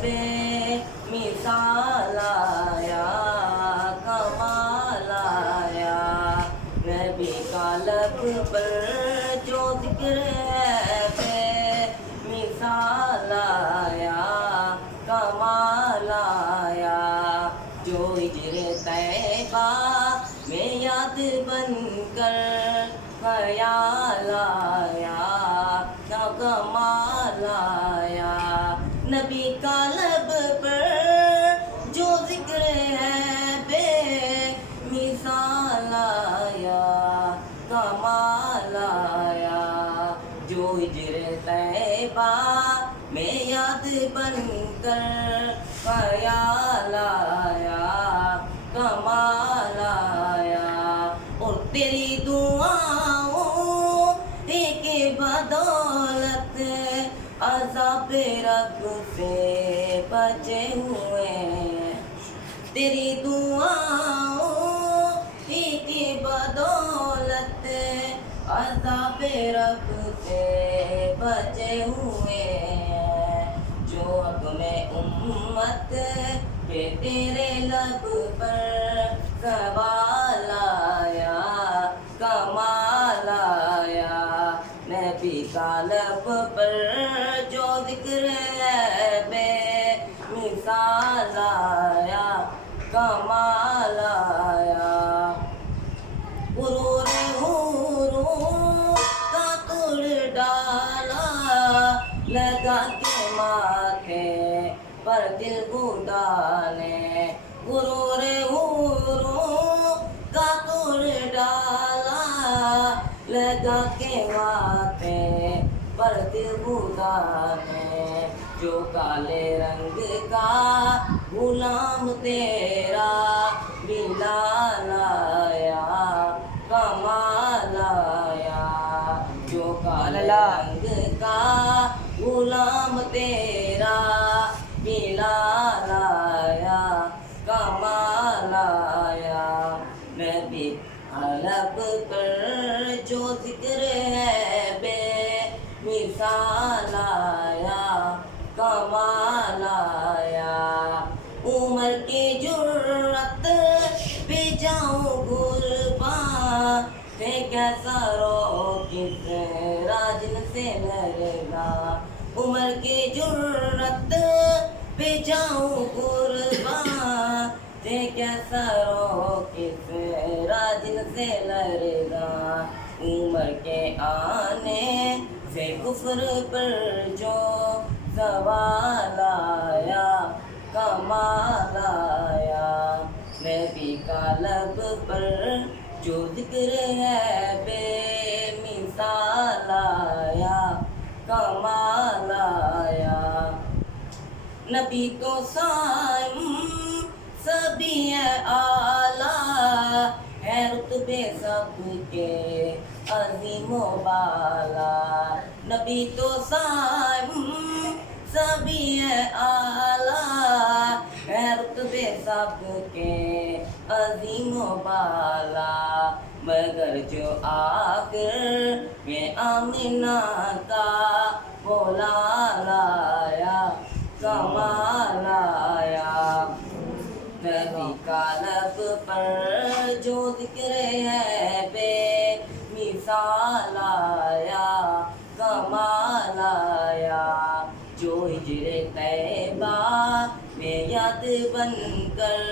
بے مثال آیا کمال آیا نبی کا لب پر جو ذکر ہے بے مثال آیا کمال آیا جو ہجر طیبہ میں یاد بن کر خیال آیا نہ کمال آیا نبی کا لب پر جو ذکر ہے بے مثال آیا کمال آیا جو ہجر طیبہ میں یاد بن کر خیال آیا کمال آیا اور تیری دعاؤں کی بدولت عذاب رب سے بچے ہوئے تیری دعاؤں کی بدولت عذاب رب سے بچے ہوئے جو حق میں امت پہ تیرے لب پر سوال آیا کمال آیا نبی کا لب پر جو ذکر ہے بے مثال آیا کمال آیا غرور حوروں کا توڑ ڈالا لگا کے ماتھے پر دل گھٹانے غرور حوروں کا توڑ ڈالا لگا کے ماتھے پر دل گھٹانے جو کالے رنگ کا غلام تیرا بلال آیا کمال آیا جو کالے رنگ کا غلام تیرا بلال آیا کمال آیا نبی لب پر جو ذکر ہے بے مثال آیا کمال آیا عمر کی جرت پہ جاؤں قربان ہے کیسا رو کس راجن سے لڑنا عمر کی جرت پہ جاؤں قربان ہے کیسا رو کس راجن سے لڑنا عمر کے آنے سے کفر پر جو سوال آیا کمال آیا نبی کا لب پر جو ذکر ہے بے مثال آیا کمال آیا نبی تو سائم سبھی ہے اعلیٰ ہے رتبے سب کے عظیم و بالا نبی تو سائم سبھی ہے اعلیٰ ہے رتبے سب کے عظیم و بالا مگر جو آخر میں آمنہ کا بولا لایا کمال آیا نبی کا لب پر جو ذکر ہے بے مثال آیا کمال آیا جو ہجر طیبہ میں یاد بن کر